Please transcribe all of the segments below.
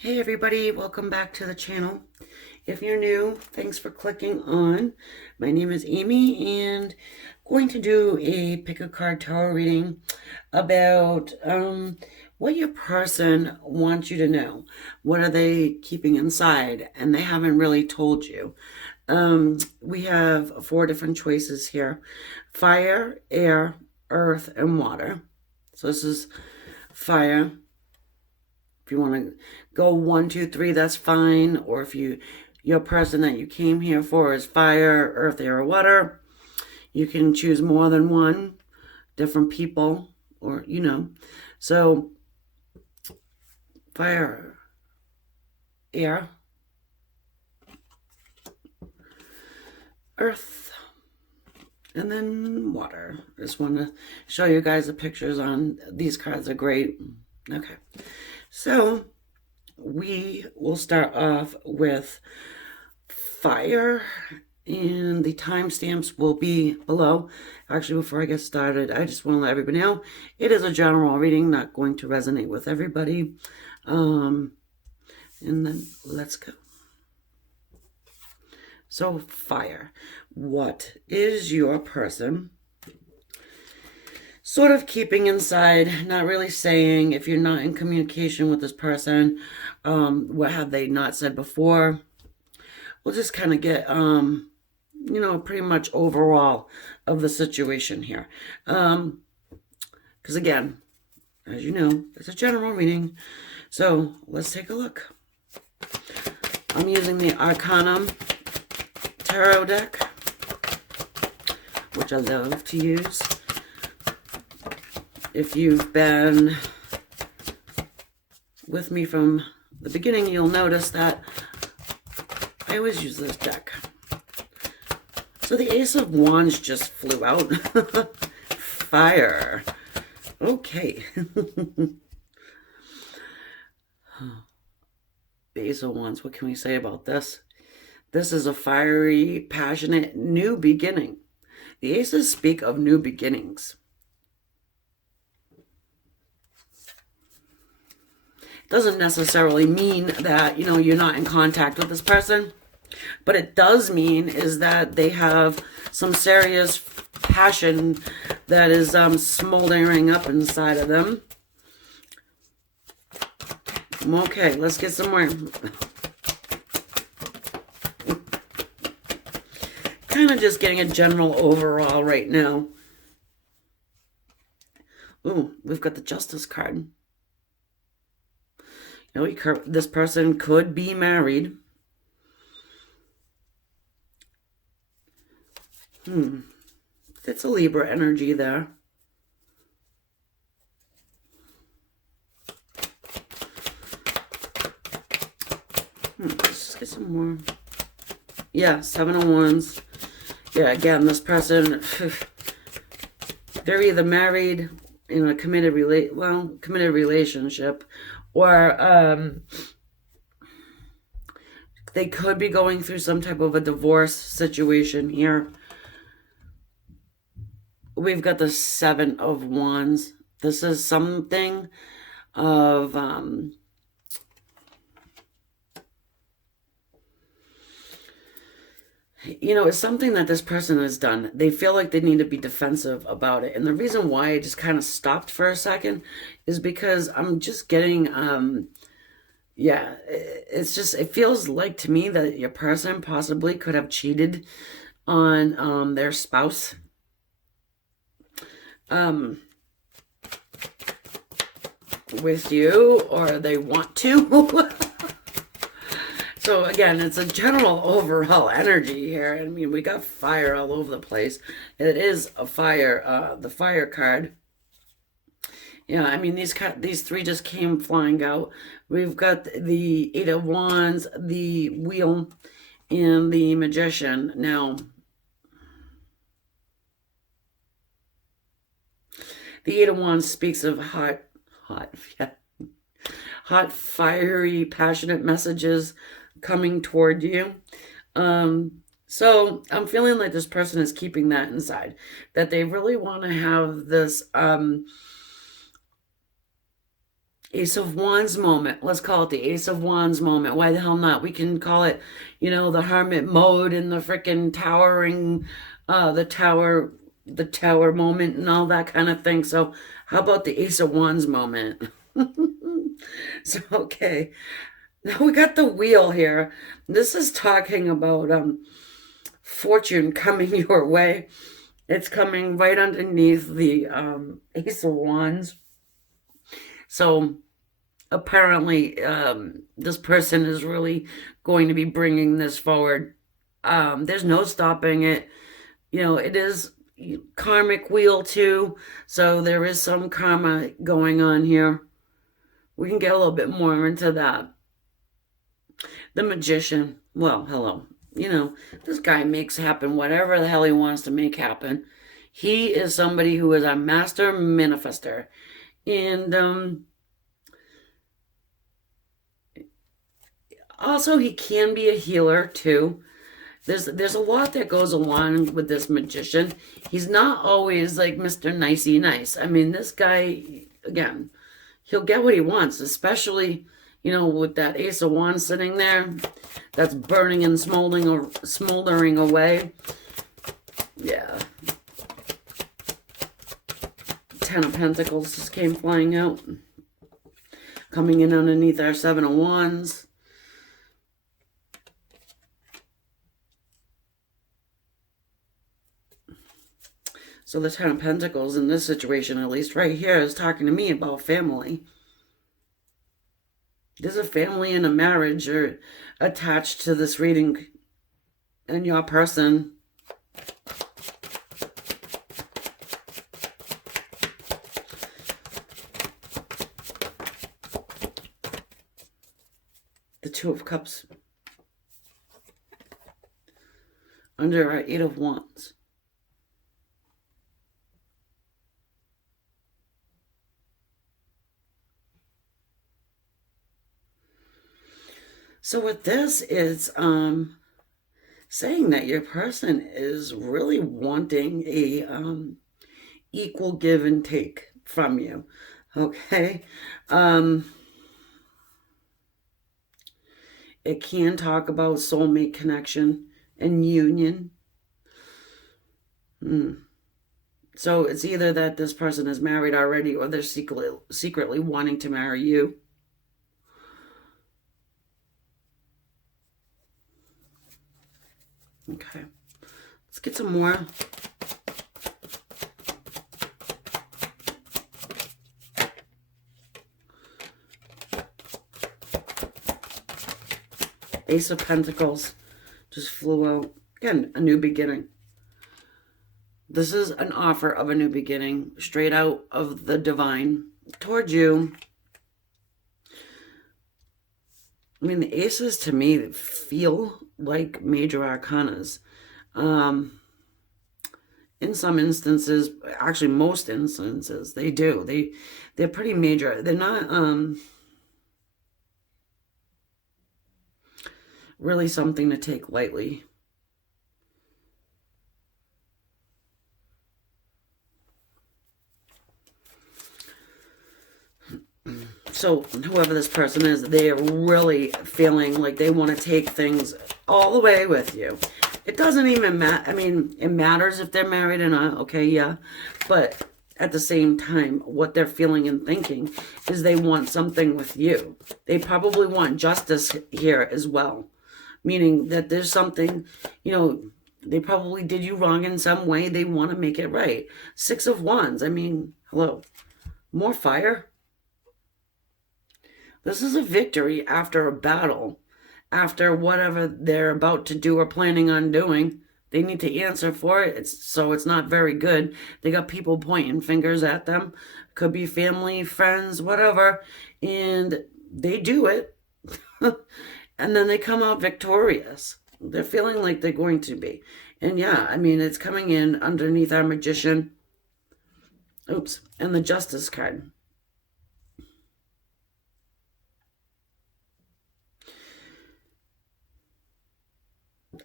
Hey everybody, welcome back to the channel. If you're new, thanks for clicking on. My name is Amy and I'm going to do a pick a card tarot reading about what your person wants you to know. What are they keeping inside and they haven't really told you. We have 4 different choices here: fire, air, earth, and water. So this is fire. If you want to go 1, 2, 3, that's fine. Or if your person that you came here for is fire, earth, air, or water, you can choose more than one, different people, or So fire, air, earth, and then water. I just want to show you guys the pictures on these cards. Are great. Okay, so we will start off with fire, and the timestamps will be below. Actually, before I get started, I just want to let everybody know it is a general reading, not going to resonate with everybody. And then let's go. So fire, what is your person sort of keeping inside, not really saying? If you're not in communication with this person, what have they not said before? We'll just kind of get, pretty much overall of the situation here. Because again, as you know, it's a general reading. So let's take a look. I'm using the Arcanum Tarot deck, which I love to use. If you've been with me from the beginning, you'll notice that I always use this deck. So the Ace of Wands just flew out. Fire. Okay. The Ace of Wands, what can we say about this? This is a fiery, passionate, new beginning. The Aces speak of new beginnings. Doesn't necessarily mean that, you're not in contact with this person. But it does mean is that they have some serious passion that is smoldering up inside of them. Okay, let's get some more. Kind of just getting a general overall right now. Ooh, we've got the Justice card. This person could be married. It's a Libra energy there. Let's just get some more. Yeah, 7 of Wands. Yeah, again, this person, they're either married in a committed relationship, or they could be going through some type of a divorce situation here. We've got the 7 of Wands. This is something of it's something that this person has done. They feel like they need to be defensive about it. And the reason why I just kind of stopped for a second is because I'm just getting, it feels like to me that your person possibly could have cheated on their spouse. With you, or they want to. So again, it's a general overall energy here. I mean, we got fire all over the place. It is a fire, the fire card. Yeah, I mean, these 3 just came flying out. We've got the 8 of Wands, the Wheel, and the Magician. Now, the 8 of Wands speaks of hot, fiery, passionate messages coming toward you. So I'm feeling like this person is keeping that inside, that they really want to have this Ace of Wands moment. Let's call it the Ace of Wands moment. Why the hell not? We can call it, the hermit mode and the freaking towering, the tower moment and all that kind of thing. So how about the Ace of Wands moment? So, okay. Now we got the wheel here. This is talking about fortune coming your way. It's coming right underneath the Ace of Wands. So apparently, this person is really going to be bringing this forward. There's no stopping it. It is karmic wheel too, so there is some karma going on here. We can get a little bit more into that. The Magician. Well, hello. This guy makes happen whatever the hell he wants to make happen. He is somebody who is a master manifester. And also he can be a healer too. There's a lot that goes along with this magician. He's not always like Mr. Nicey Nice. I mean, this guy, again, he'll get what he wants, especially, with that Ace of Wands sitting there, that's burning and smoldering away. Yeah. Ten of Pentacles just came flying out. Coming in underneath our Seven of Wands. So the Ten of Pentacles in this situation, at least right here, is talking to me about family. There's a family and a marriage are attached to this reading and your person. The Two of Cups. Under our Eight of Wands. So with this, it's saying that your person is really wanting a equal give and take from you. Okay. It can talk about soulmate connection and union. So it's either that this person is married already or they're secretly wanting to marry you. Okay, let's get some more. Ace of Pentacles just flew out. Again, a new beginning. This is an offer of a new beginning, straight out of the divine towards you. I mean, the aces to me feel like major arcanas. In some instances, actually most instances, they do. They're pretty major. They're not really something to take lightly. So whoever this person is, they are really feeling like they want to take things all the way with you. It doesn't even matter. I mean, it matters if they're married or not. Okay, yeah. But at the same time, what they're feeling and thinking is they want something with you. They probably want justice here as well. Meaning that there's something, they probably did you wrong in some way. They want to make it right. Six of Wands. I mean, hello. More fire. This is a victory after a battle, after whatever they're about to do or planning on doing. They need to answer for it, so it's not very good. They got people pointing fingers at them. Could be family, friends, whatever. And they do it. And then they come out victorious. They're feeling like they're going to be. And yeah, I mean, it's coming in underneath our Magician. Oops. And the Justice card.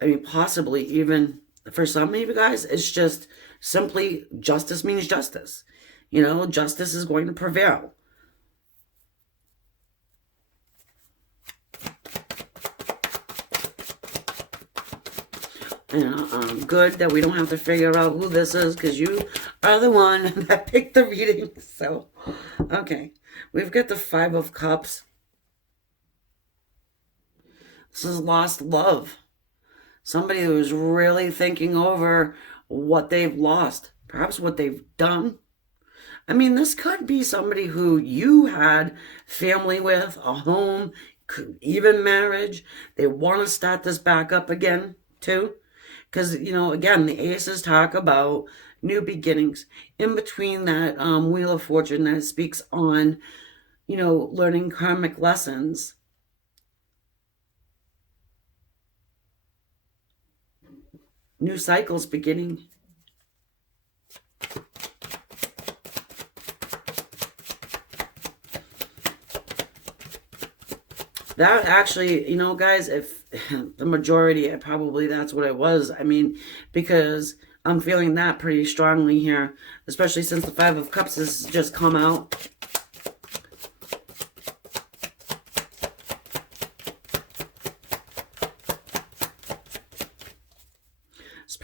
I mean, possibly even for some of you guys, it's just simply justice means justice. Justice is going to prevail. Good that we don't have to figure out who this is because you are the one that picked the reading. So, okay. We've got the Five of Cups. This is lost love. Somebody who's really thinking over what they've lost, perhaps what they've done. I mean, this could be somebody who you had family with, a home, even marriage. They want to start this back up again, too. Because, you know, again, the aces talk about new beginnings. In between that Wheel of Fortune that speaks on, you know, learning karmic lessons. New cycles beginning. That actually, you know, guys, if the majority, probably that's what it was. I mean, because I'm feeling that pretty strongly here, especially since the Five of Cups has just come out.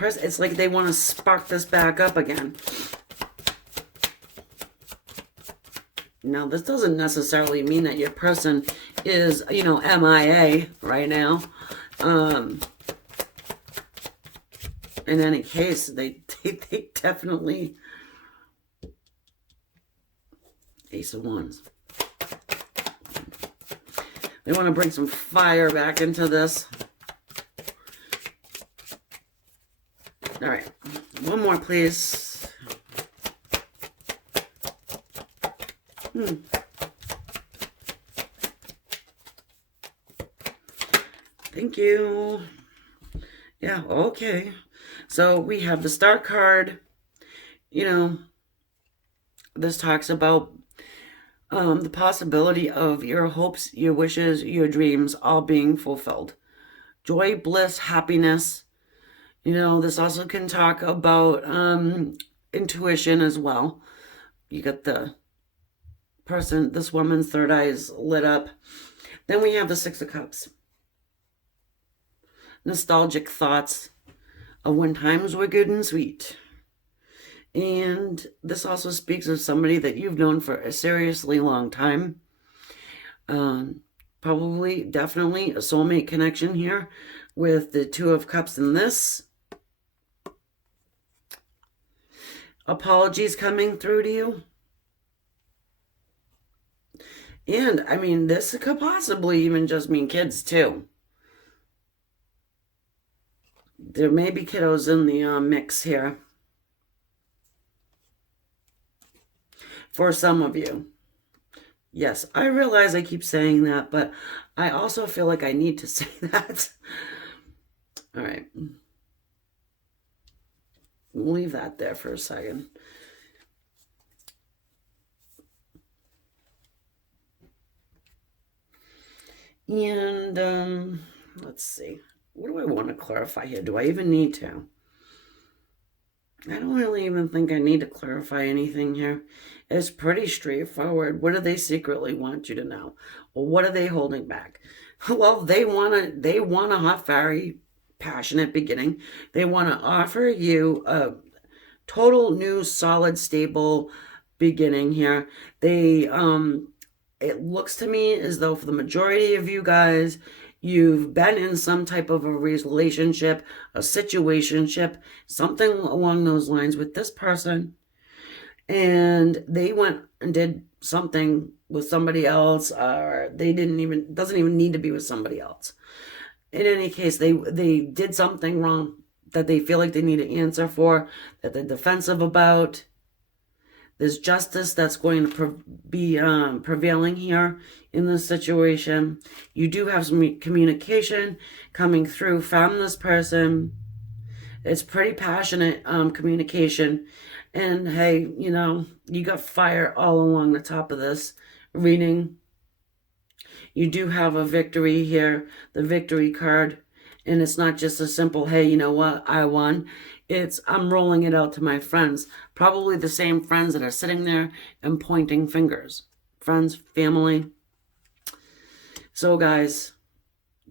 It's like they want to spark this back up again. Now, this doesn't necessarily mean that your person is, you know, MIA right now. In any case, they definitely... Ace of Wands. They want to bring some fire back into this. All right. One more, please. Thank you. Yeah, okay. So we have the Star card. You know, this talks about the possibility of your hopes, your wishes, your dreams all being fulfilled. Joy, bliss, happiness. You know, this also can talk about intuition as well. You got the person, this woman's third eye is lit up. Then we have the Six of Cups. Nostalgic thoughts of when times were good and sweet. And this also speaks of somebody that you've known for a seriously long time. Probably, definitely a soulmate connection here with the Two of Cups in this. Apologies coming through to you. And, I mean, this could possibly even just mean kids, too. There may be kiddos in the mix here. For some of you. Yes, I realize I keep saying that, but I also feel like I need to say that. All right. We'll leave that there for a second. And let's see. What do I want to clarify here? Do I even need to? I don't really even think I need to clarify anything here. It's pretty straightforward. What do they secretly want you to know? Well, what are they holding back? Well, they want a hot, very passionate beginning. They want to offer you a total new, solid, stable beginning here. It looks to me as though for the majority of you guys, you've been in some type of a relationship, a situationship, something along those lines with this person. And they went and did something with somebody else, or doesn't even need to be with somebody else. In any case, they did something wrong that they feel like they need an answer for, that they're defensive about. There's justice that's going to be prevailing here in this situation. You do have some communication coming through from this person. It's pretty passionate communication. And hey, you know, you got fire all along the top of this reading. You do have a victory here, the victory card. And it's not just a simple, hey, you know what, I won. It's, I'm rolling it out to my friends. Probably the same friends that are sitting there and pointing fingers. Friends, family. So guys,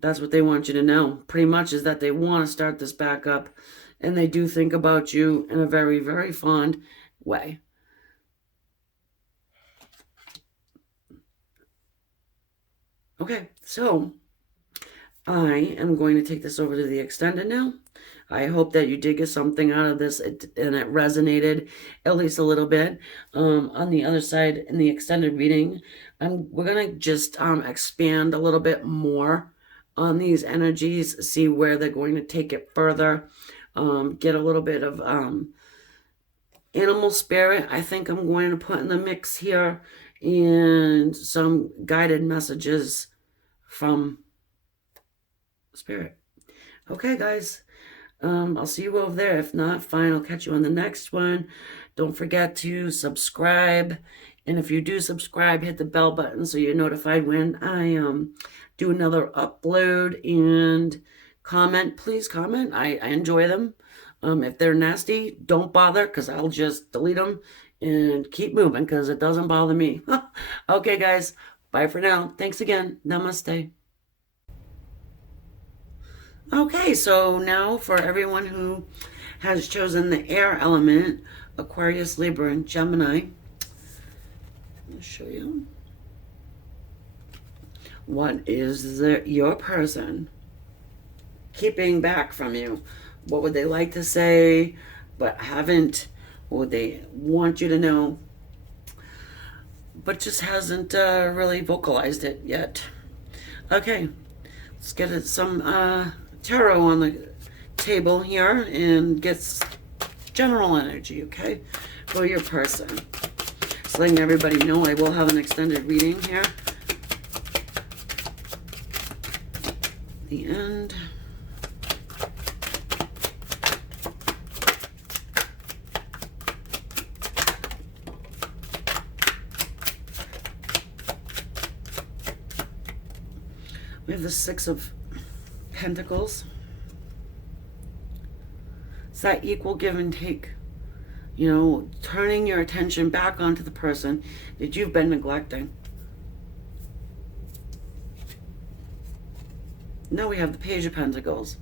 That's what they want you to know. Pretty much is that they want to start this back up. And they do think about you in a very, very fond way. Okay, so I am going to take this over to the extended now. I hope that you did get something out of this and it resonated at least a little bit. On the other side, in the extended reading, we're going to just expand a little bit more on these energies, see where they're going to take it further, get a little bit of animal spirit. I think I'm going to put in the mix here, and some guided messages from spirit. Okay, guys. I'll see you over there. If not, fine, I'll catch you on the next one. Don't forget to subscribe. And if you do subscribe, hit the bell button so you're notified when I do another upload. And comment, please comment. I enjoy them. If they're nasty, don't bother, because I'll just delete them and keep moving, because it doesn't bother me. Okay, guys. Bye for now. Thanks again. Namaste. Okay, so now for everyone who has chosen the air element, Aquarius, Libra, and Gemini, I'll show you. What is your person keeping back from you? What would they like to say but haven't? What would they want you to know but just hasn't really vocalized it yet? Okay, let's get some tarot on the table here and get general energy, okay, for your person. Just letting everybody know I will have an extended reading here. The end. We have the Six of Pentacles. It's that equal give and take. You know, turning your attention back onto the person that you've been neglecting. Now we have the Page of Pentacles.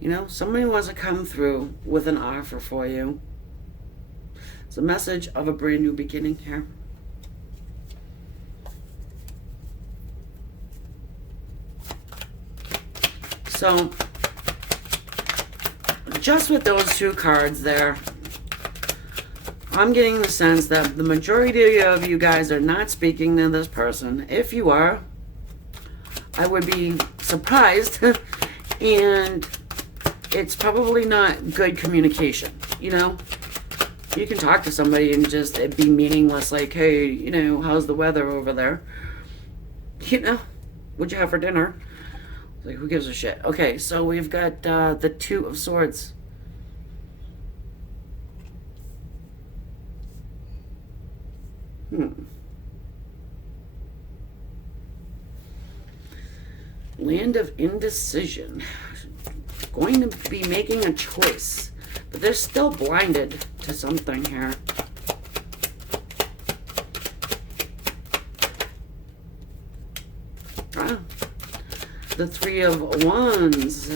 You know, somebody wants to come through with an offer for you. It's a message of a brand new beginning here. So, just with those two cards there, I'm getting the sense that the majority of you guys are not speaking to this person. If you are, I would be surprised, and it's probably not good communication, you know? You can talk to somebody and just it be meaningless, like, hey, you know, how's the weather over there? You know, what'd you have for dinner? Like, who gives a shit? Okay, so we've got the Two of Swords. Land of indecision. Going to be making a choice, but they're still blinded to something here. Ah, the Three of Wands.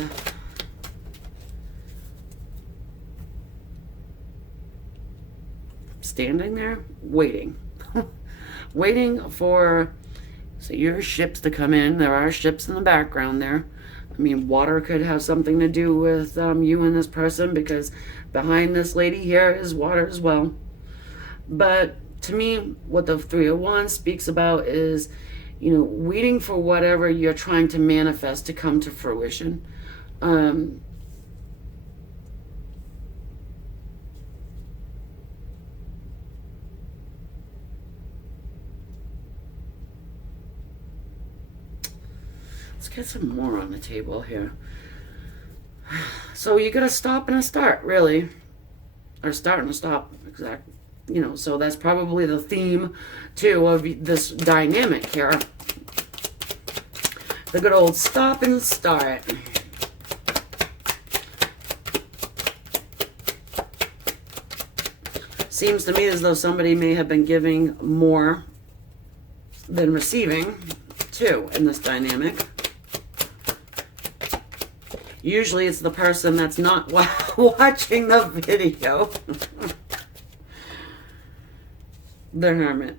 Standing there, waiting. Waiting for, so your ships to come in. There are ships in the background there. I mean, water could have something to do with you and this person, because behind this lady here is water as well. But to me, what the Three of Wands speaks about is, you know, waiting for whatever you're trying to manifest to come to fruition. Let's get some more on the table here. So you got a stop and a start, really. Or start and a stop, exactly. You know, so that's probably the theme, too, of this dynamic here. The good old stop and start. Seems to me as though somebody may have been giving more than receiving too in this dynamic. Usually it's the person that's not watching the video. The Hermit.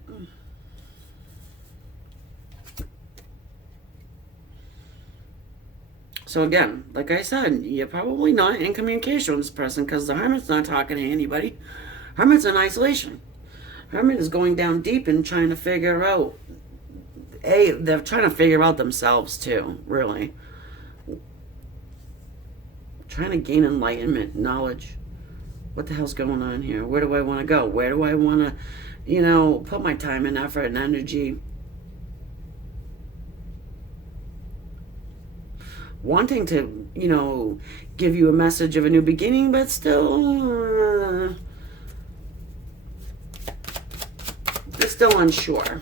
So again, like I said, you're probably not in communication with this person because the Hermit's not talking to anybody. Hermit's in isolation. Hermit is going down deep and trying to figure out, they're trying to figure out themselves too, really. Trying to gain enlightenment, knowledge. What the hell's going on here? Where do I want to go? Where do I want to, you know, put my time and effort and energy? Wanting to, you know, give you a message of a new beginning, but still, they're still unsure.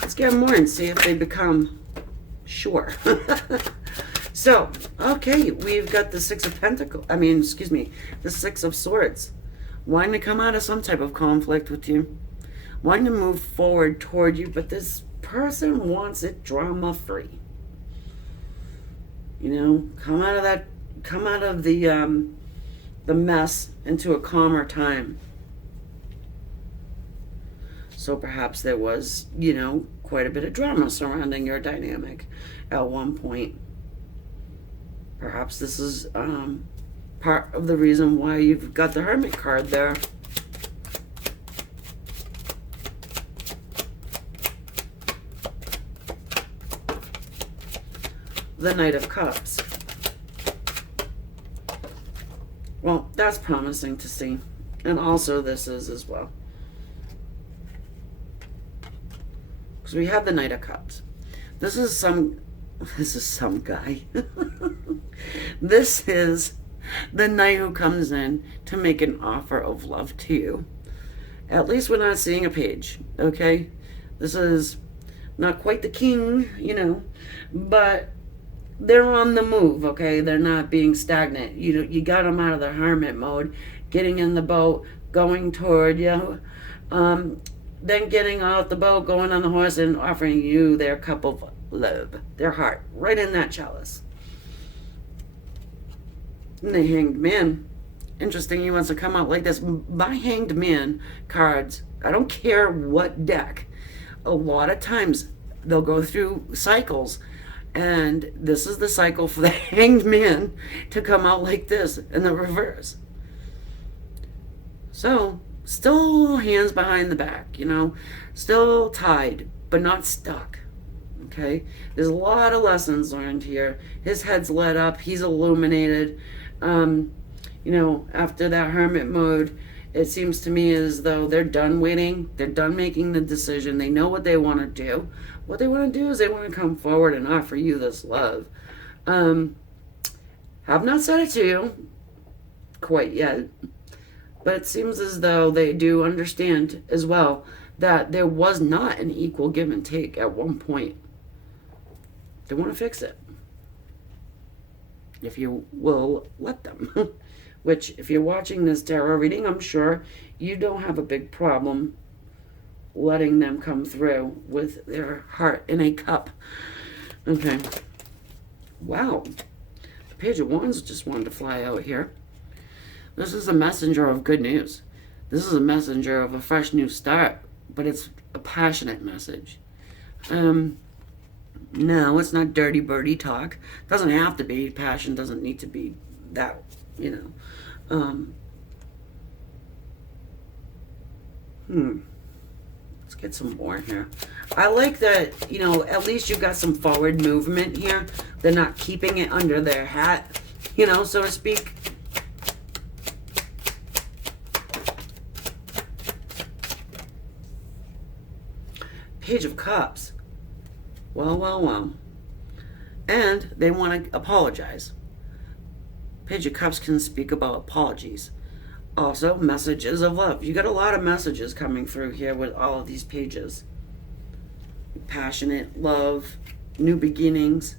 Let's get more and see if they become sure. So, okay, we've got the Six of Pentacles. The Six of Swords. Wanting to come out of some type of conflict with you. Wanting to move forward toward you, but this person wants it drama-free. You know, come out of the mess into a calmer time. So perhaps there was, you know, quite a bit of drama surrounding your dynamic at one point. Perhaps this is part of the reason why you've got the Hermit card there. The Knight of Cups. Well, that's promising to see. And also this is as well. Because we have the Knight of Cups. This is some guy. This is the knight who comes in to make an offer of love to you. At least we're not seeing a page, okay? This is not quite the king, you know, but they're on the move, okay? They're not being stagnant. You got them out of the hermit mode, getting in the boat, going toward you, then getting off the boat, going on the horse, and offering you their cup of love, their heart, right in that chalice. And the Hanged Man. Interesting, he wants to come out like this. My Hanged Man cards, I don't care what deck, a lot of times they'll go through cycles, and this is the cycle for the Hanged Man to come out like this in the reverse. So, still hands behind the back, you know, still tied, but not stuck. Okay, there's a lot of lessons learned here. His head's lit up, he's illuminated. You know, after that hermit mode, it seems to me as though they're done waiting, they're done making the decision, they know what they want to do. What they want to do is they want to come forward and offer you this love. Have not said it to you quite yet, but it seems as though they do understand as well that there was not an equal give and take at one point. They want to fix it, if you will let them. Which, if you're watching this tarot reading, I'm sure you don't have a big problem letting them come through with their heart in a cup. Okay. Wow. The Page of Wands just wanted to fly out here. This is a messenger of good news. This is a messenger of a fresh new start, but it's a passionate message. No, it's not dirty birdie talk. It doesn't have to be. Passion doesn't need to be that, you know. Let's get some more here. I like that, you know, at least you've got some forward movement here. They're not keeping it under their hat, you know, so to speak. Page of Cups. Well, well, well. And they want to apologize. Page of Cups can speak about apologies. Also, messages of love. You got a lot of messages coming through here with all of these pages. Passionate, love, new beginnings.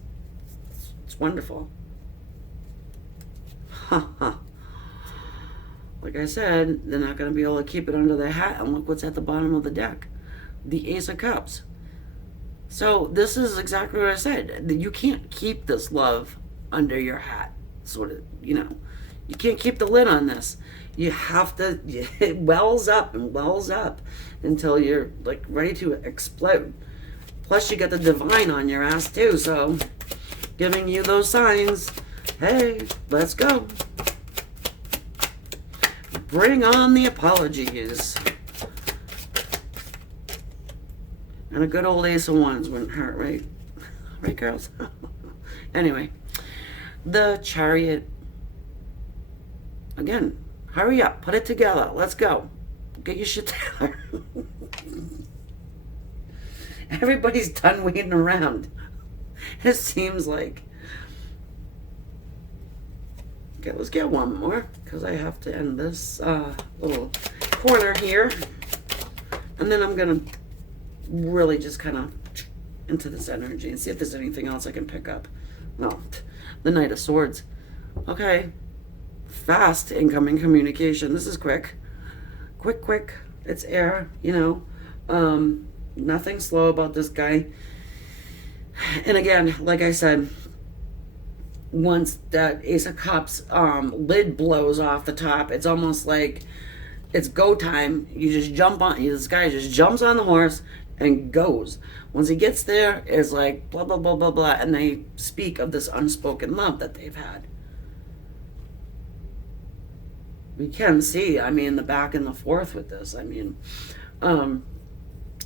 It's wonderful. Ha ha. Like I said, they're not going to be able to keep it under their hat, and look what's at the bottom of the deck. the Ace of Cups. So this is exactly what I said. You can't keep this love under your hat, sort of, You can't keep the lid on this. You have to, it wells up and wells up until you're like ready to explode. Plus you got the divine on your ass too, so giving you those signs. Hey, let's go. Bring on the apologies. And a good old Ace of Wands wouldn't hurt, right? Right, girls? Anyway, the Chariot. Again, hurry up. Put it together. Let's go. Get your shit together. Everybody's done waiting around. It seems like. Okay, let's get one more, because I have to end this little corner here. And then I'm going to really just kind of into this energy and see if there's anything else I can pick up. No, the Knight of Swords. Okay, fast incoming communication. This is quick. Quick. It's air, nothing slow about this guy. And again, like I said, once that Ace of Cups lid blows off the top, it's almost like it's go time. You just jump on, this guy just jumps on the horse and goes. Once he gets there, it's like blah, blah, blah, blah, blah. And they speak of this unspoken love that they've had. We can see, the back and the forth with this.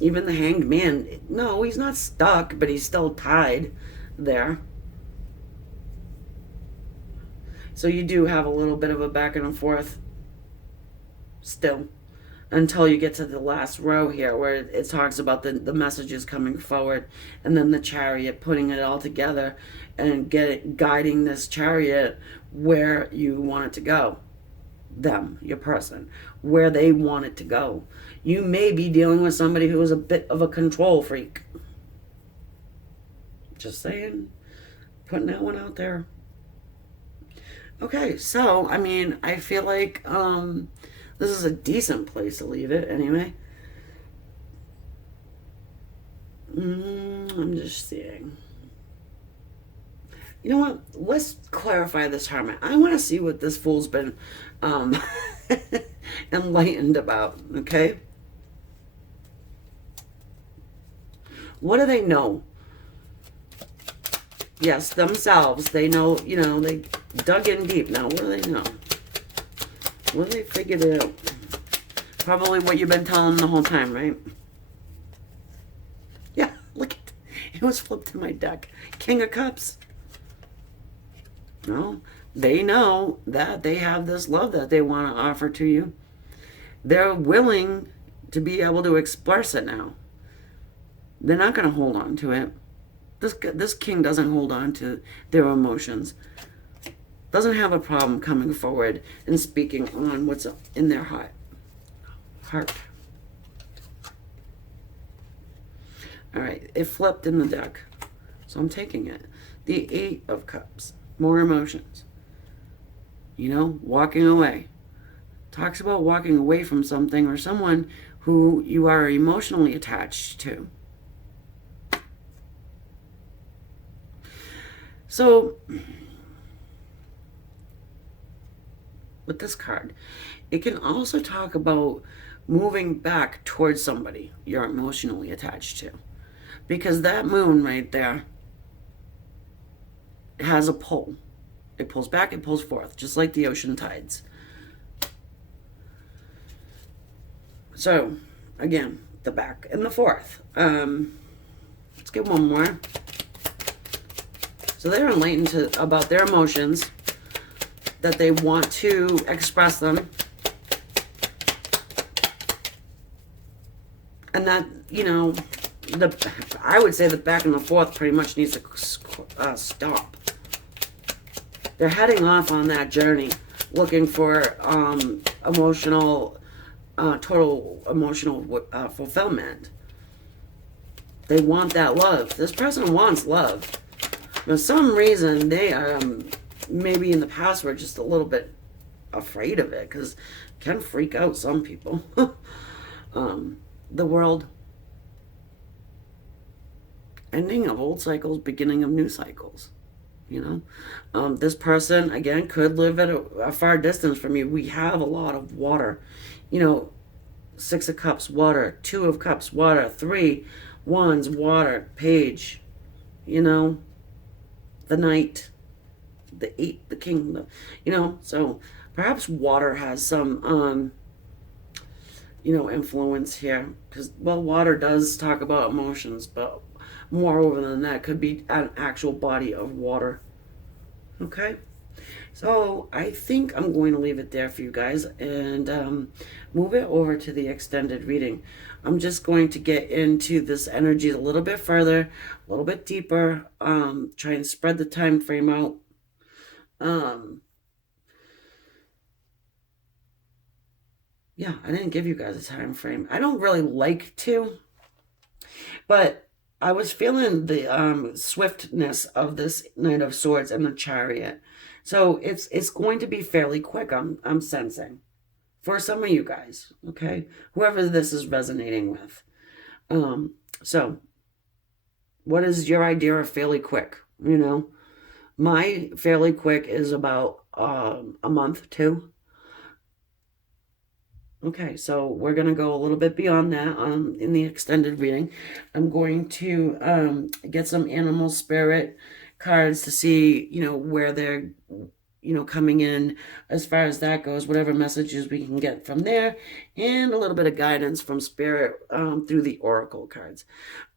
Even the Hanged Man, no, he's not stuck, but he's still tied there. So you do have a little bit of a back and forth still, until you get to the last row here where it talks about the messages coming forward, and then the Chariot putting it all together and guiding this Chariot where you want it to go. Them, your person, where they want it to go. You may be dealing with somebody who is a bit of a control freak. Just saying. Putting that one out there. Okay, so, I feel like this is a decent place to leave it, anyway. I'm just seeing. You know what? Let's clarify this Hermit. I want to see what this fool's been enlightened about, okay? What do they know? Yes, themselves. They know, they dug in deep. Now, what do they know? What do they figured it out? Probably what you've been telling them the whole time, right? Yeah, look at it. Was flipped to my deck. King of Cups. No, they know that they have this love that they want to offer to you. They're willing to be able to express it now. They're not going to hold on to it. This king doesn't hold on to their emotions. Doesn't have a problem coming forward and speaking on what's in their heart. All right, it flipped in the deck, so I'm taking it. The Eight of Cups. More emotions. Walking away. Talks about walking away from something or someone who you are emotionally attached to. So, with this card, it can also talk about moving back towards somebody you're emotionally attached to. Because that moon right there has a pull. It pulls back, it pulls forth, just like the ocean tides. So, again, the back and the forth. Let's get one more. So they're enlightened about their emotions, that they want to express them. And that, I would say the back and the forth pretty much needs to stop. They're heading off on that journey, looking for total emotional fulfillment. They want that love. This person wants love. For some reason, they maybe in the past were just a little bit afraid of it, because it can freak out some people. The World. ending of old cycles, beginning of new cycles. You know, this person again could live at a far distance from you. We have a lot of water. You know, Six of Cups, water. Two of Cups, water. Three Wands, water. Page. You know, the Knight, the Eight, the King. So perhaps water has some influence here, because water does talk about emotions, but moreover than that could be an actual body of water. Okay, so I think I'm going to leave it there for you guys and move it over to the extended reading. I'm just going to get into this energy a little bit further, a little bit deeper, try and spread the time frame out. Yeah, I didn't give you guys a time frame. I don't really like to, but I was feeling the swiftness of this Knight of Swords and the Chariot. So it's going to be fairly quick, I'm sensing. For some of you guys, okay? Whoever this is resonating with. So what is your idea of fairly quick? My fairly quick is about a month, two. Okay, so we're going to go a little bit beyond that in the extended reading. I'm going to get some animal spirit cards to see, where they're, coming in as far as that goes, whatever messages we can get from there, and a little bit of guidance from spirit through the oracle cards.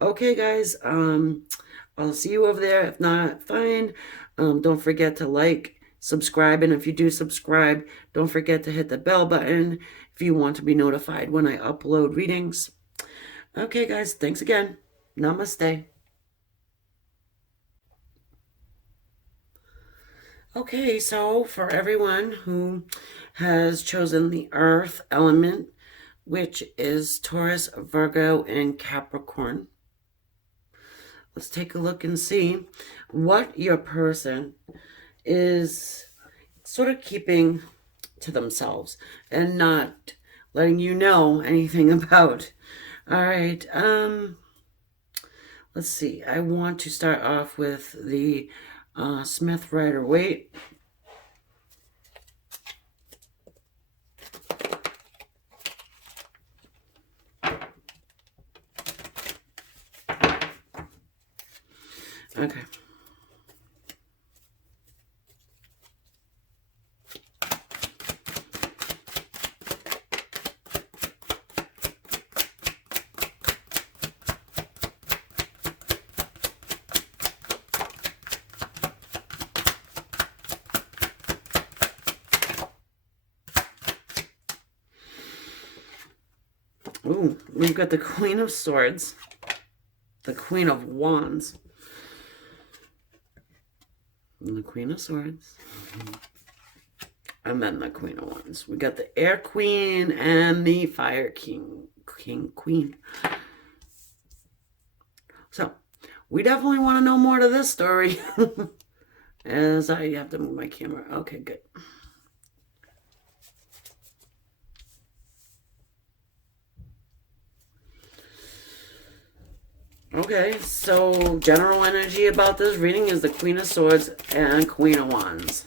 Okay, guys, I'll see you over there. If not, fine. Don't forget to like, subscribe, and if you do subscribe, don't forget to hit the bell button if you want to be notified when I upload readings. Okay, guys, thanks again. Namaste. Okay, so for everyone who has chosen the earth element, which is Taurus, Virgo, and Capricorn, let's take a look and see what your person is sort of keeping to themselves and not letting you know anything about. All right, let's see. I want to start off with the Smith Rider-Waite. Okay. Ooh, we've got the Queen of Swords, the Queen of Wands, and the Queen of Swords, and then the Queen of Wands. We got the Air Queen and the Fire King, Queen. So, we definitely want to know more to this story. As I have to move my camera. Okay, good. Okay, so general energy about this reading is the Queen of Swords and Queen of Wands.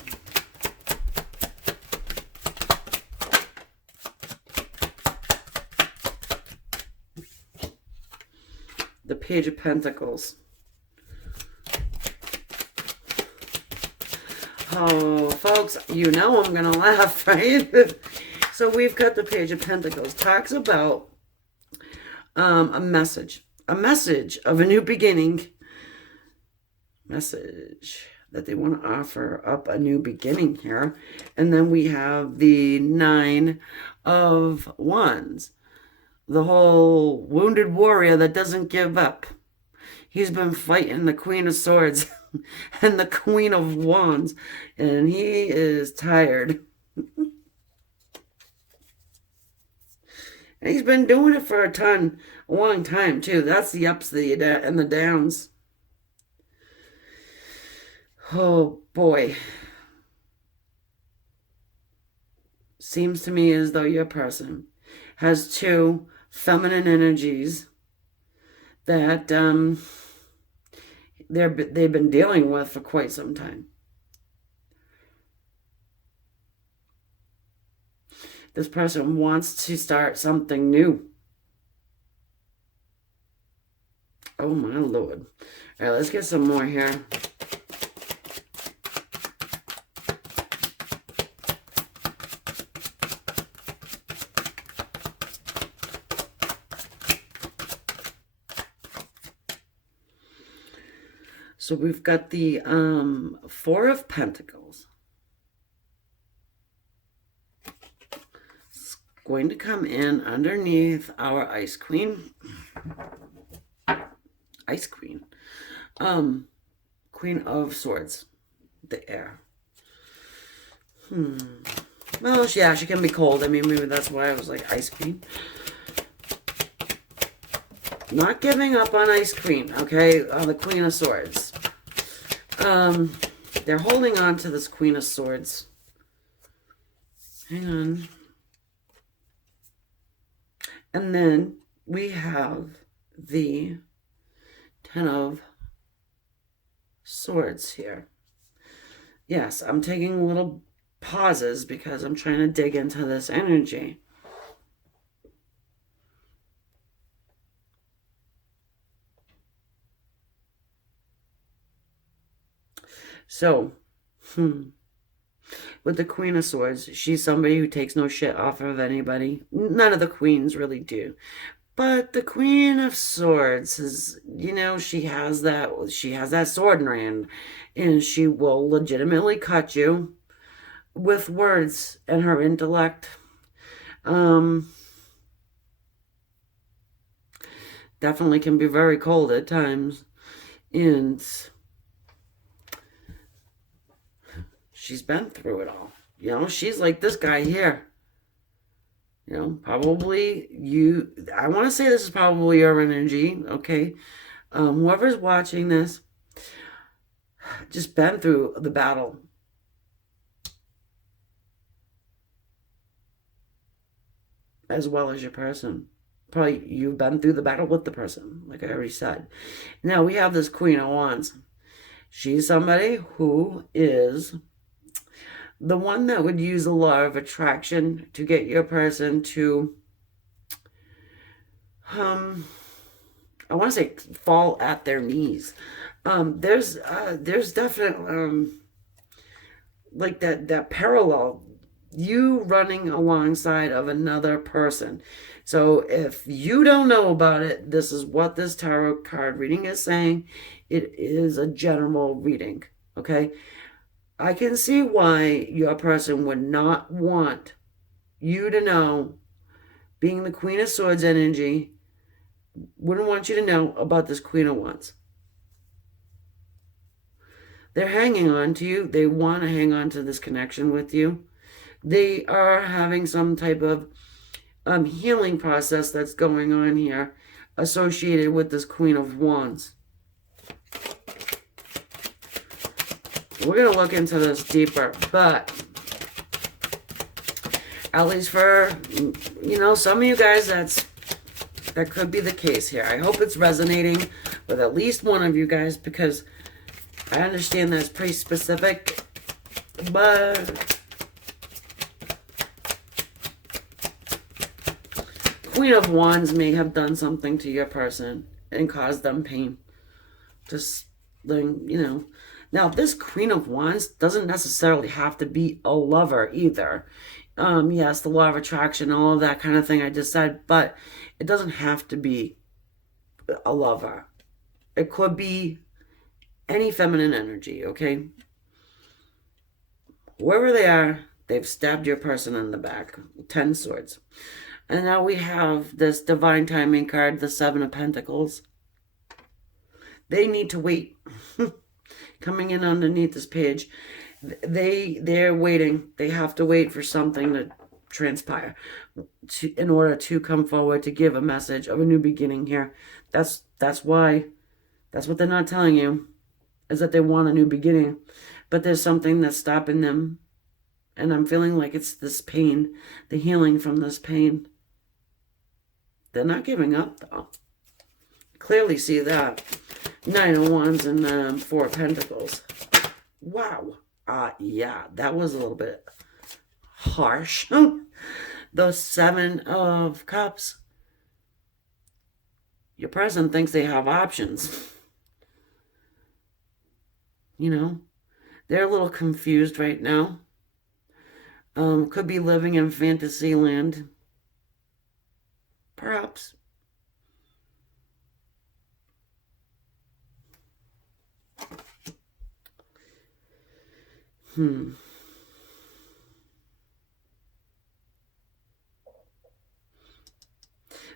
The Page of Pentacles. Oh, folks, you know I'm going to laugh, right? So we've got the Page of Pentacles. Talks about a message of a new beginning. Message that they want to offer up a new beginning here. And then we have the Nine of Wands. The whole wounded warrior that doesn't give up. He's been fighting the Queen of Swords and the Queen of Wands, and he is tired. And he's been doing it for a long time, too. That's the ups and the downs. Oh, boy. Seems to me as though your person has two feminine energies that they've been dealing with for quite some time. This person wants to start something new. Oh my Lord. All right, let's get some more here. So we've got the Four of Pentacles. It's going to come in underneath our Ice Queen. Ice Queen. Queen of Swords. The air. Well, yeah, she can be cold. I mean, maybe that's why I was like Ice Queen. Not giving up on Ice Queen, okay? The Queen of Swords. They're holding on to this Queen of Swords. Hang on. And then we have the Ten of Swords here. Yes, I'm taking little pauses because I'm trying to dig into this energy. So, with the Queen of Swords, she's somebody who takes no shit off of anybody. None of the queens really do. But the Queen of Swords is, you know, she has that sword in her hand, and she will legitimately cut you with words and her intellect. Definitely can be very cold at times. And she's been through it all. You know, she's like this guy here. You know, probably I want to say this is probably your energy, okay? Whoever's watching this, just been through the battle. As well as your person. Probably you've been through the battle with the person, like I already said. Now we have this Queen of Wands. She's somebody who is the one that would use a law of attraction to get your person to, I want to say fall at their knees. There's definitely, like that parallel, you running alongside of another person. So if you don't know about it, this is what this tarot card reading is saying. It is a general reading, okay? I can see why your person would not want you to know, being the Queen of Swords energy, wouldn't want you to know about this Queen of Wands. They're hanging on to you. They want to hang on to this connection with you. They are having some type of healing process that's going on here associated with this Queen of Wands. We're going to look into this deeper, but at least for, you know, some of you guys, that could be the case here. I hope it's resonating with at least one of you guys, because I understand that's pretty specific, but Queen of Wands may have done something to your person and caused them pain. Just, you know. Now, this Queen of Wands doesn't necessarily have to be a lover either. Yes, the law of attraction, all of that kind of thing I just said, but it doesn't have to be a lover. It could be any feminine energy, okay? Wherever they are, they've stabbed your person in the back. 10 swords. And now we have this divine timing card, the Seven of Pentacles. They need to wait. Coming in underneath this page, they're waiting. They have to wait for something to transpire in order to come forward to give a message of a new beginning here. That's what they're not telling you, is that they want a new beginning, but there's something that's stopping them, and I'm feeling like it's this pain, the healing from this pain. They're not giving up, though. Clearly see that. Nine of Wands and Four of Pentacles. Wow. Yeah, that was a little bit harsh. The Seven of Cups. Your person thinks they have options. You know, they're a little confused right now. Could be living in fantasy land. Perhaps.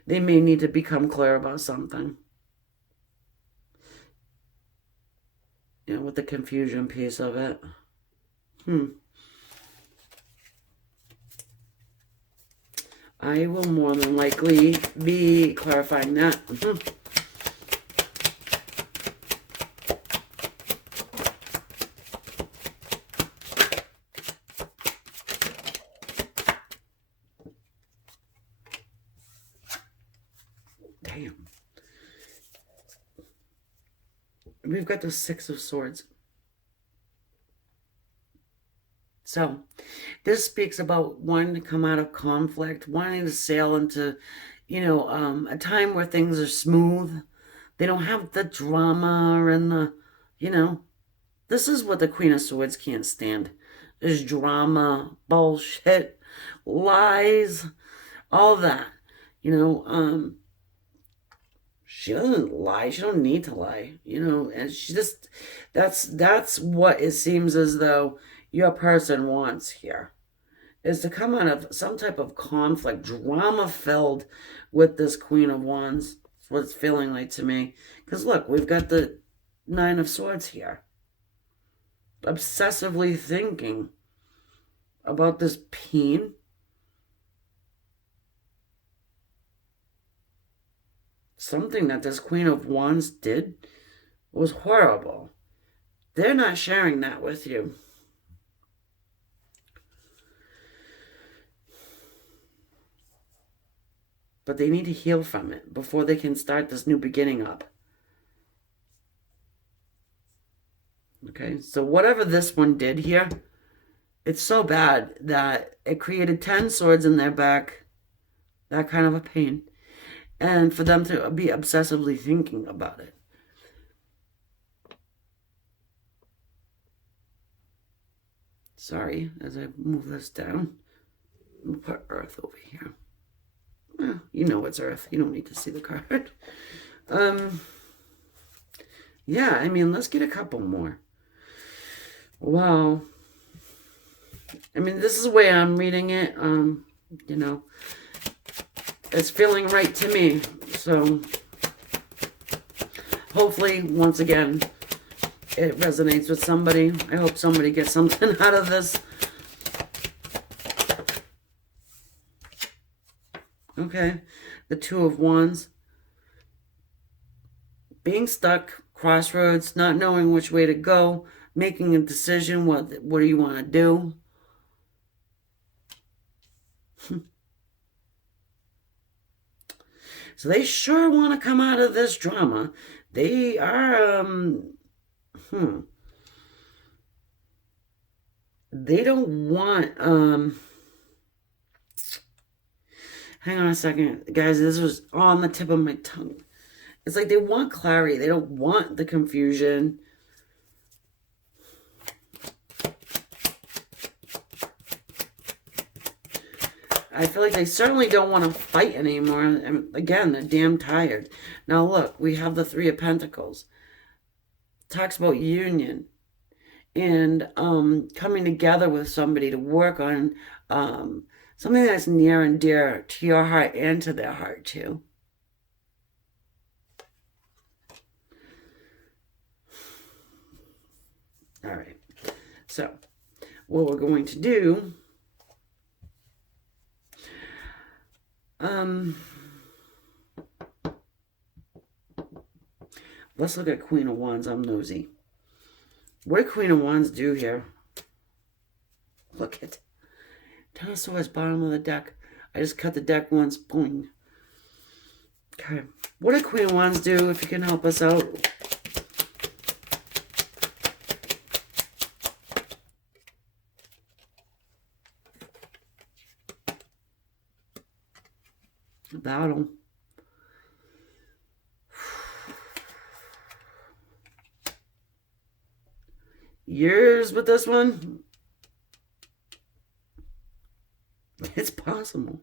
They may need to become clear about something. You know, with the confusion piece of it. I will more than likely be clarifying that. Damn. We've got the Six of Swords. So, this speaks about wanting to come out of conflict, wanting to sail into, you know, a time where things are smooth. They don't have the drama and the, you know, this is what the Queen of Swords can't stand. Is drama, bullshit, lies, all that. You know, she doesn't lie. She don't need to lie. You know, and she just, that's what it seems as though your person wants here, is to come out of some type of conflict, drama-filled with this Queen of Wands. That's what it's feeling like to me. Because look, we've got the Nine of Swords here. Obsessively thinking about this pain. Something that this Queen of Wands did was horrible. They're not sharing that with you. But they need to heal from it before they can start this new beginning up. Okay, so whatever this one did here, it's so bad that it created 10 swords in their back. That kind of a pain. And for them to be obsessively thinking about it. Sorry, as I move this down, I'm going to put Earth over here. Well, you know it's Earth. You don't need to see the card. Yeah, I mean, let's get a couple more. Wow. I mean, this is the way I'm reading it. You know, it's feeling right to me. So, hopefully, once again, it resonates with somebody. I hope somebody gets something out of this. Okay, the Two of Wands. Being stuck, crossroads, not knowing which way to go, making a decision, what do you want to do? So they sure want to come out of this drama. They are, they don't want, hang on a second, guys, this was on the tip of my tongue. It's like they want clarity. They don't want the confusion. I feel like they certainly don't want to fight anymore. And again, they're damn tired. Now look, we have the Three of Pentacles. It talks about union and coming together with somebody to work on something that's near and dear to your heart and to their heart too. All right. So what we're going to do, let's look at Queen of Wands. I'm nosy. What did Queen of Wands do here? Look at Ten of Swords, bottom of the deck. I just cut the deck once. Boing. Okay. What did Queen of Wands do, if you can help us out? battle. Years with this one. It's possible.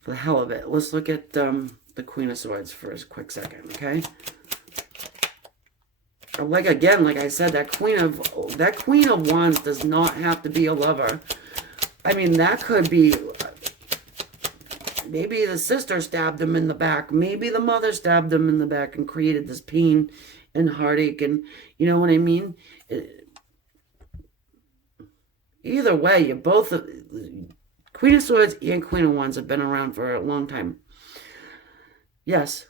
For the hell of it, let's look at the Queen of Swords for a quick second, okay? Like again, like I said, that Queen of Wands does not have to be a lover. I mean, that could be maybe the sister stabbed him in the back. Maybe the mother stabbed him in the back and created this pain and heartache, and you know what I mean? Either way, you both Queen of Swords and Queen of Wands have been around for a long time. Yes.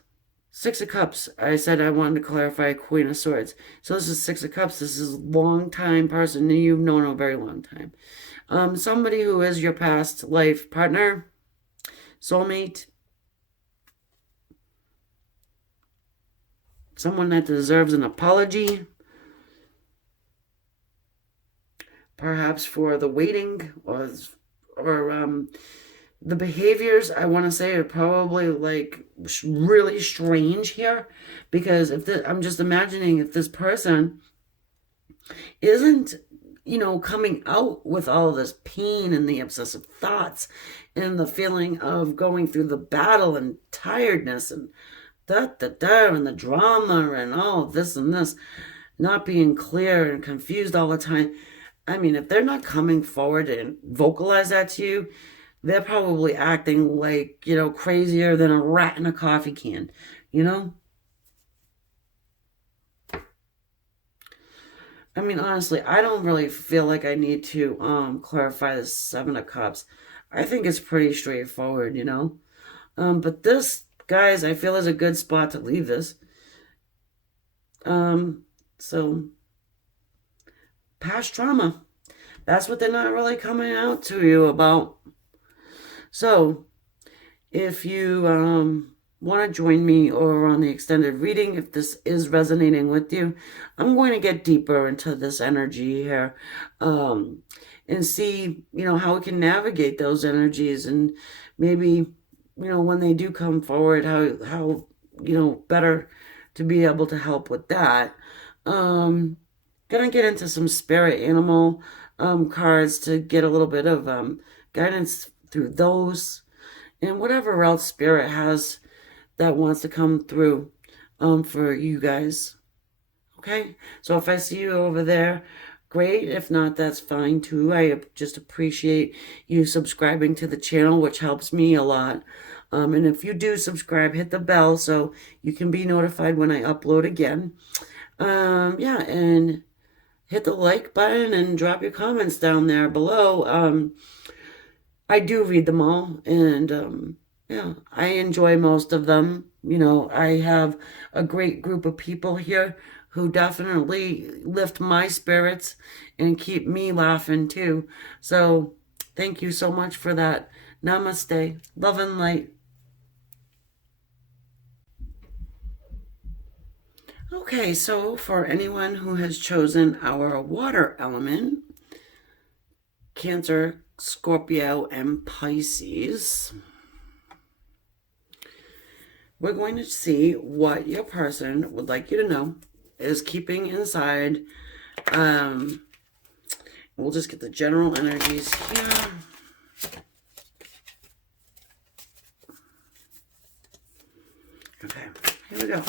Six of Cups. I said I wanted to clarify Queen of Swords. So this is Six of Cups. This is a long time person that you've known a very long time. Somebody who is your past life partner, soulmate, someone that deserves an apology, perhaps for the waiting or the behaviors, I want to say, are probably like really strange here, because if I'm just imagining if this person isn't, you know, coming out with all this pain and the obsessive thoughts and the feeling of going through the battle and tiredness and and the drama and all this and this, not being clear and confused all the time. I mean, if they're not coming forward and vocalize that to you, they're probably acting like, you know, crazier than a rat in a coffee can, you know? I mean, honestly, I don't really feel like I need to clarify the Seven of Cups. I think it's pretty straightforward, you know? But this, guys, I feel is a good spot to leave this. So, past trauma. That's what they're not really coming out to you about. So, if you want to join me over on the extended reading, if this is resonating with you, I'm going to get deeper into this energy here and see, you know, how we can navigate those energies, and maybe, you know, when they do come forward, how you know, better to be able to help with that. Gonna get into some spirit animal cards to get a little bit of guidance through those, and whatever else spirit has that wants to come through for you guys. Okay, so if I see you over there, great. If not, that's fine too. I just appreciate you subscribing to the channel, which helps me a lot. And if you do subscribe, hit the bell so you can be notified when I upload again. Yeah, and hit the like button and drop your comments down there below. I do read them all, and yeah, I enjoy most of them. You know, I have a great group of people here who definitely lift my spirits and keep me laughing too. So thank you so much for that. Namaste. Love and light. Okay, so for anyone who has chosen our water element, Cancer, Scorpio, and Pisces, we're going to see what your person would like you to know is keeping inside. We'll just get the general energies here. Okay, here we go.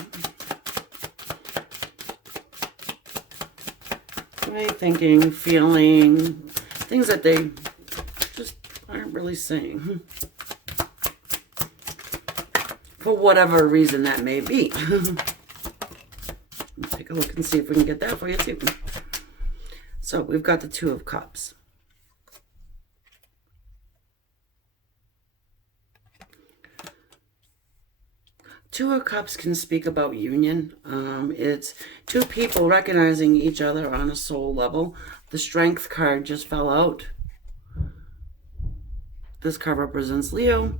Right, thinking, feeling, things that they just aren't really saying. For whatever reason that may be. Let's take a look and see if we can get that for you too. So we've got the Two of Cups. Two of Cups can speak about union. It's two people recognizing each other on a soul level. The Strength card just fell out. This card represents Leo.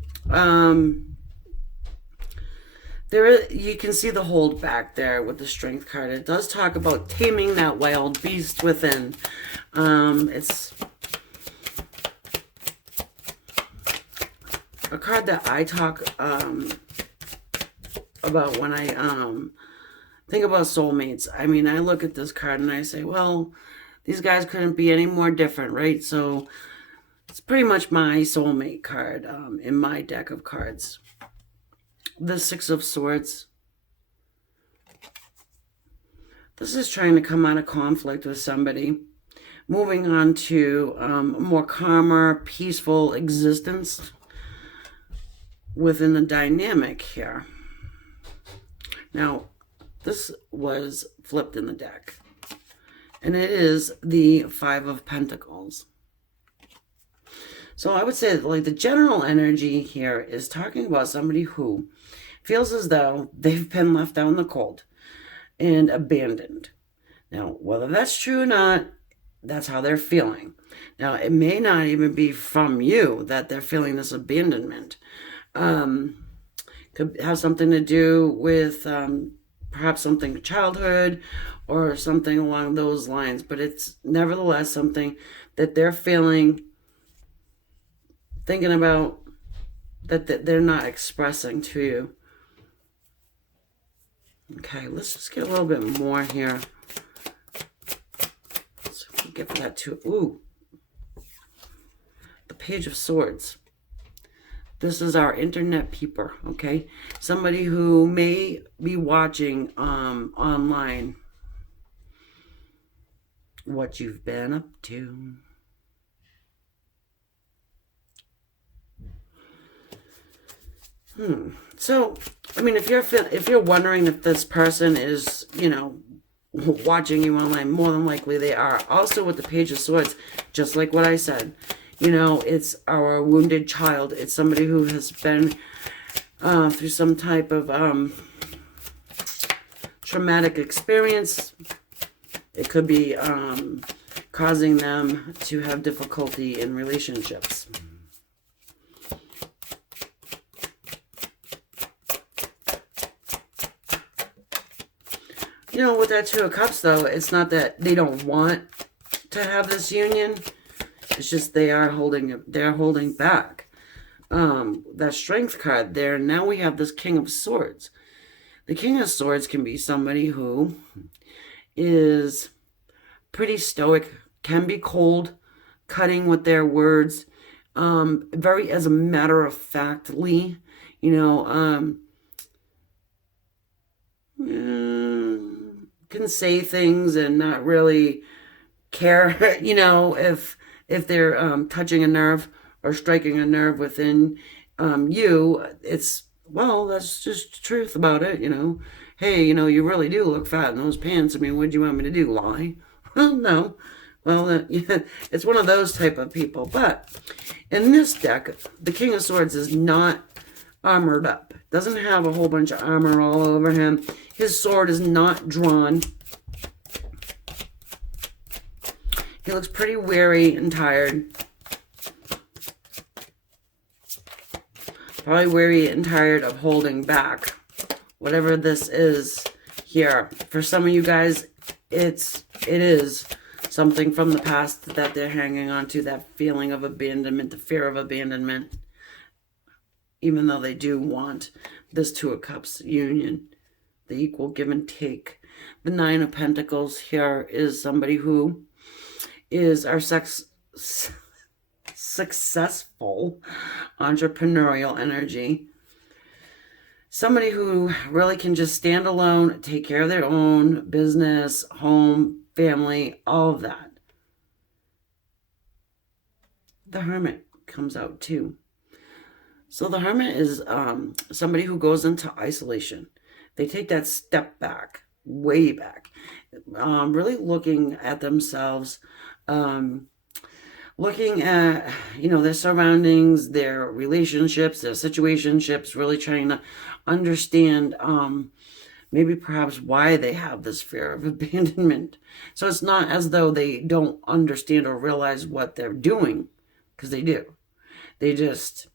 You can see the hold back there with the Strength card. It does talk about taming that wild beast within. It's a card that I talk about when I think about soulmates. I mean, I look at this card and I say, well, these guys couldn't be any more different, right? So it's pretty much my soulmate card in my deck of cards. The Six of Swords. This is trying to come out of conflict with somebody. Moving on to a more calmer, peaceful existence within the dynamic here. Now, this was flipped in the deck. And it is the Five of Pentacles. So I would say that, like, the general energy here is talking about somebody who feels as though they've been left out in the cold and abandoned. Now, whether that's true or not, that's how they're feeling. Now, it may not even be from you that they're feeling this abandonment. Could have something to do with perhaps something childhood or something along those lines. But it's nevertheless something that they're feeling, thinking about, that they're not expressing to you. Okay, let's just get a little bit more here. So we get that too. Ooh, the Page of Swords. This is our internet peeper, okay? Somebody who may be watching online what you've been up to. So, I mean, if you're wondering if this person is, you know, watching you online, more than likely they are. Also with the Page of Swords, just like what I said, you know, it's our wounded child. It's somebody who has been through some type of traumatic experience. It could be causing them to have difficulty in relationships. You know, with that Two of Cups, though, it's not that they don't want to have this union. It's just they're holding back. That Strength card there. Now we have this King of Swords. The King of Swords can be somebody who is pretty stoic, can be cold, cutting with their words, very as a matter of factly, you know, can say things and not really care, you know, if they're touching a nerve or striking a nerve within you. It's, well, that's just the truth about it, you know. Hey, you know, you really do look fat in those pants. I mean, what do you want me to do, lie? Well, no. Well, yeah, it's one of those type of people. But in this deck, the King of Swords is not armored up. Doesn't have a whole bunch of armor all over him. His sword is not drawn. He looks pretty weary and tired. Probably weary and tired of holding back. Whatever this is here. For some of you guys, it is something from the past that they're hanging on to. That feeling of abandonment, the fear of abandonment. Even though they do want this Two of Cups union, the equal give and take. The Nine of Pentacles here is somebody who is our successful entrepreneurial energy. Somebody who really can just stand alone, take care of their own business, home, family, all of that. The Hermit comes out too. So the Hermit is somebody who goes into isolation. They take that step back, way back, really looking at themselves, looking at, you know, their surroundings, their relationships, their situationships, really trying to understand maybe perhaps why they have this fear of abandonment. So it's not as though they don't understand or realize what they're doing, because they do. They just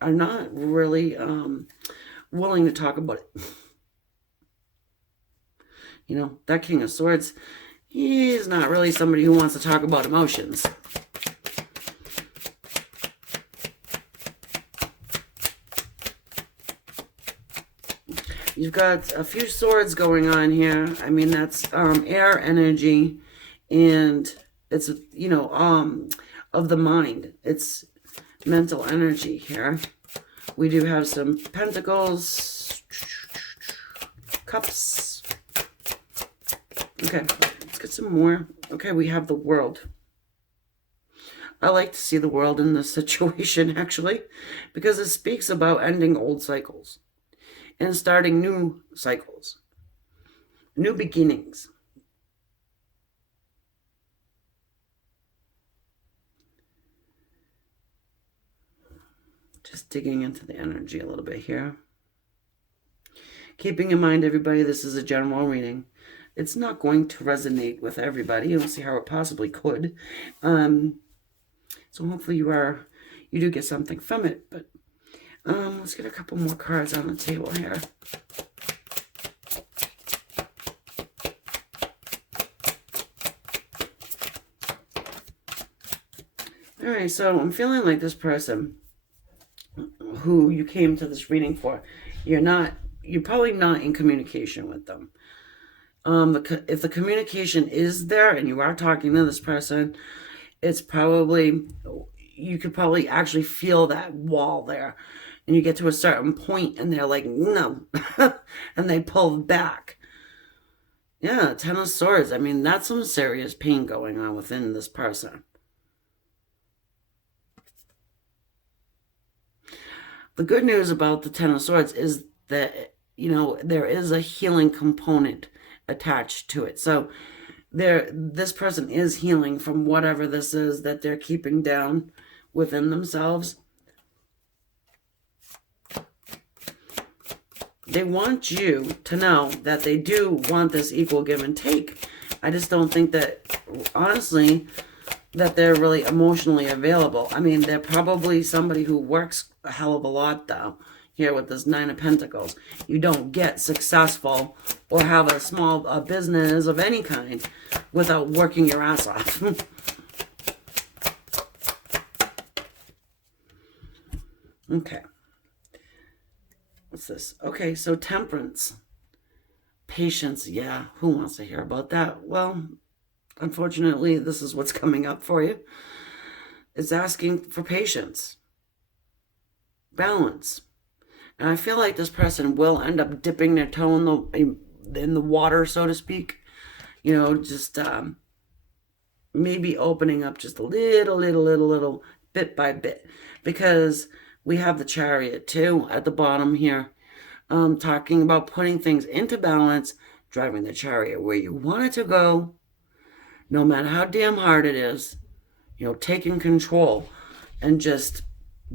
are not really willing to talk about it. You know, that King of Swords, he's not really somebody who wants to talk about emotions. You've got a few swords going on here. I mean, that's air energy, and it's, you know, of the mind. It's mental energy here. We do have some pentacles, cups. Okay, let's get some more. Okay, we have the world. I like to see the world in this situation, actually, because it speaks about ending old cycles and starting new cycles, new beginnings. Just digging into the energy a little bit here. Keeping in mind, everybody, this is a general reading. It's not going to resonate with everybody. You don't see how it possibly could. So hopefully you do get something from it. But let's get a couple more cards on the table here. All right, so I'm feeling like this person who you came to this reading for, you're probably not in communication with them. If the communication is there and you are talking to this person, it's probably, you could probably actually feel that wall there. And you get to a certain point and they're like, no. And they pull back. Yeah, Ten of Swords. I mean, that's some serious pain going on within this person. The good news about the Ten of Swords is that, you know, there is a healing component attached to it. So this person is healing from whatever this is that they're keeping down within themselves. They want you to know that they do want this equal give and take. I just don't think that, honestly, that they're really emotionally available. I mean, they're probably somebody who works a hell of a lot, though. Here with this Nine of Pentacles, you don't get successful or have a small business of any kind without working your ass off. Okay. What's this? Okay, so Temperance. Patience, yeah. Who wants to hear about that? Well, unfortunately, this is what's coming up for you. It's asking for patience. Balance. And I feel like this person will end up dipping their toe in the water, so to speak. You know, just maybe opening up just a little, bit by bit. Because we have the Chariot, too, at the bottom here. Talking about putting things into balance, driving the Chariot where you want it to go, no matter how damn hard it is. You know, taking control and just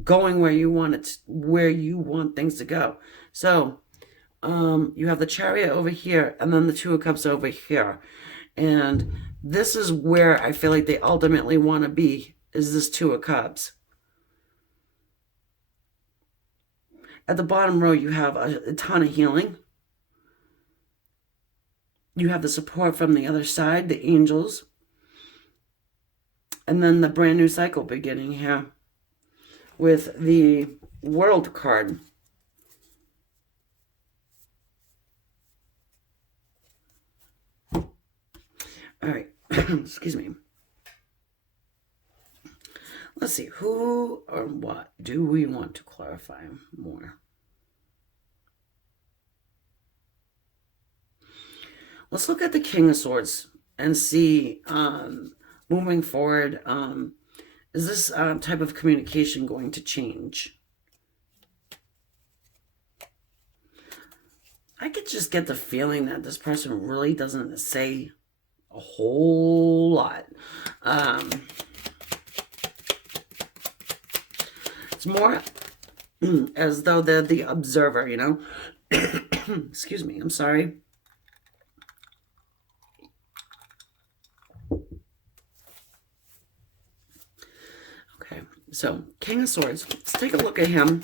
going where you want it, where you want things to go. So, you have the Chariot over here, and then the Two of Cups over here. And this is where I feel like they ultimately want to be, is this Two of Cups. At the bottom row, you have a ton of healing. You have the support from the other side, the angels. And then the brand new cycle beginning here with the World card. All right, excuse me. Let's see, who or what do we want to clarify more? Let's look at the King of Swords and see, moving forward, is this type of communication going to change? I could just get the feeling that this person really doesn't say a whole lot. It's more as though they're the observer, you know? Excuse me, I'm sorry. Okay, so King of Swords. Let's take a look at him.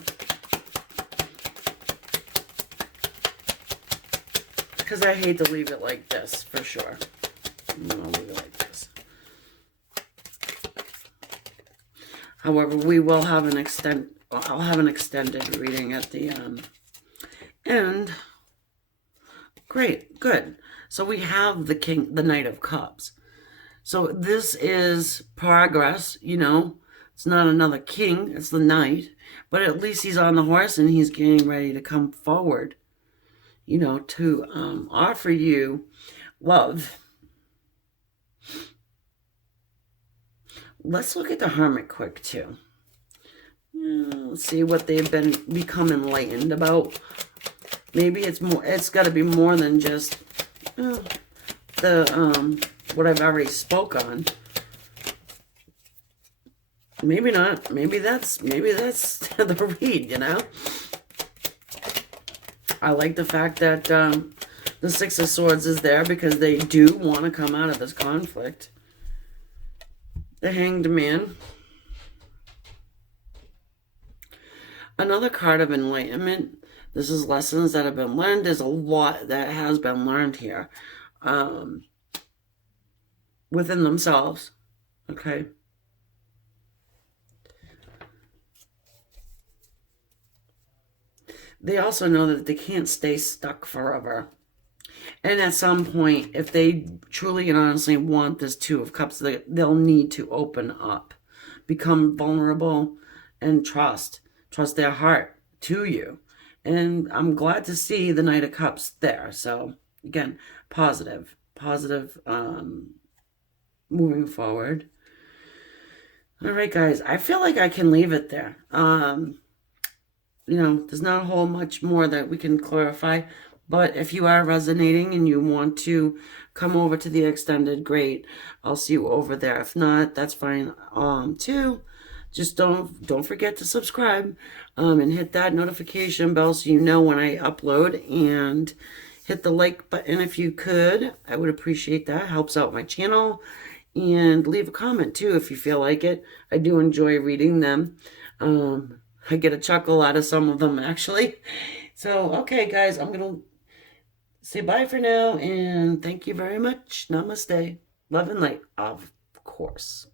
Because I hate to leave it like this, for sure. I'm going to leave it like this. However, we will have I'll have an extended reading at the end. Great, good. So we have the king, the Knight of Cups. So this is progress, you know. It's not another king, it's the knight. But at least he's on the horse and he's getting ready to come forward, you know, to offer you love. Let's look at the Hermit quick, too. Let's see what they've become enlightened about. Maybe it's more, it's got to be more than just the what I've already spoke on. Maybe not. Maybe that's the read, you know? I like the fact that the Six of Swords is there because they do want to come out of this conflict. The Hanged Man. Another card of enlightenment. This is lessons that have been learned. There's a lot that has been learned here within themselves. Okay. They also know that they can't stay stuck forever. And at some point, if they truly and honestly want this Two of Cups, they'll need to open up, become vulnerable, and trust their heart to you. And I'm glad to see the Knight of Cups there. So again, positive moving forward. All right, guys, I feel like I can leave it there. You know, there's not a whole much more that we can clarify, but if you are resonating and you want to come over to the extended, great. I'll see you over there. If not, that's fine too. Just don't forget to subscribe and hit that notification bell so you know when I upload, and hit the like button if you could. I would appreciate that. Helps out my channel. And leave a comment too if you feel like it. I do enjoy reading them. I get a chuckle out of some of them, actually. So, okay, guys, I'm going to say bye for now, and thank you very much. Namaste. Love and light, of course.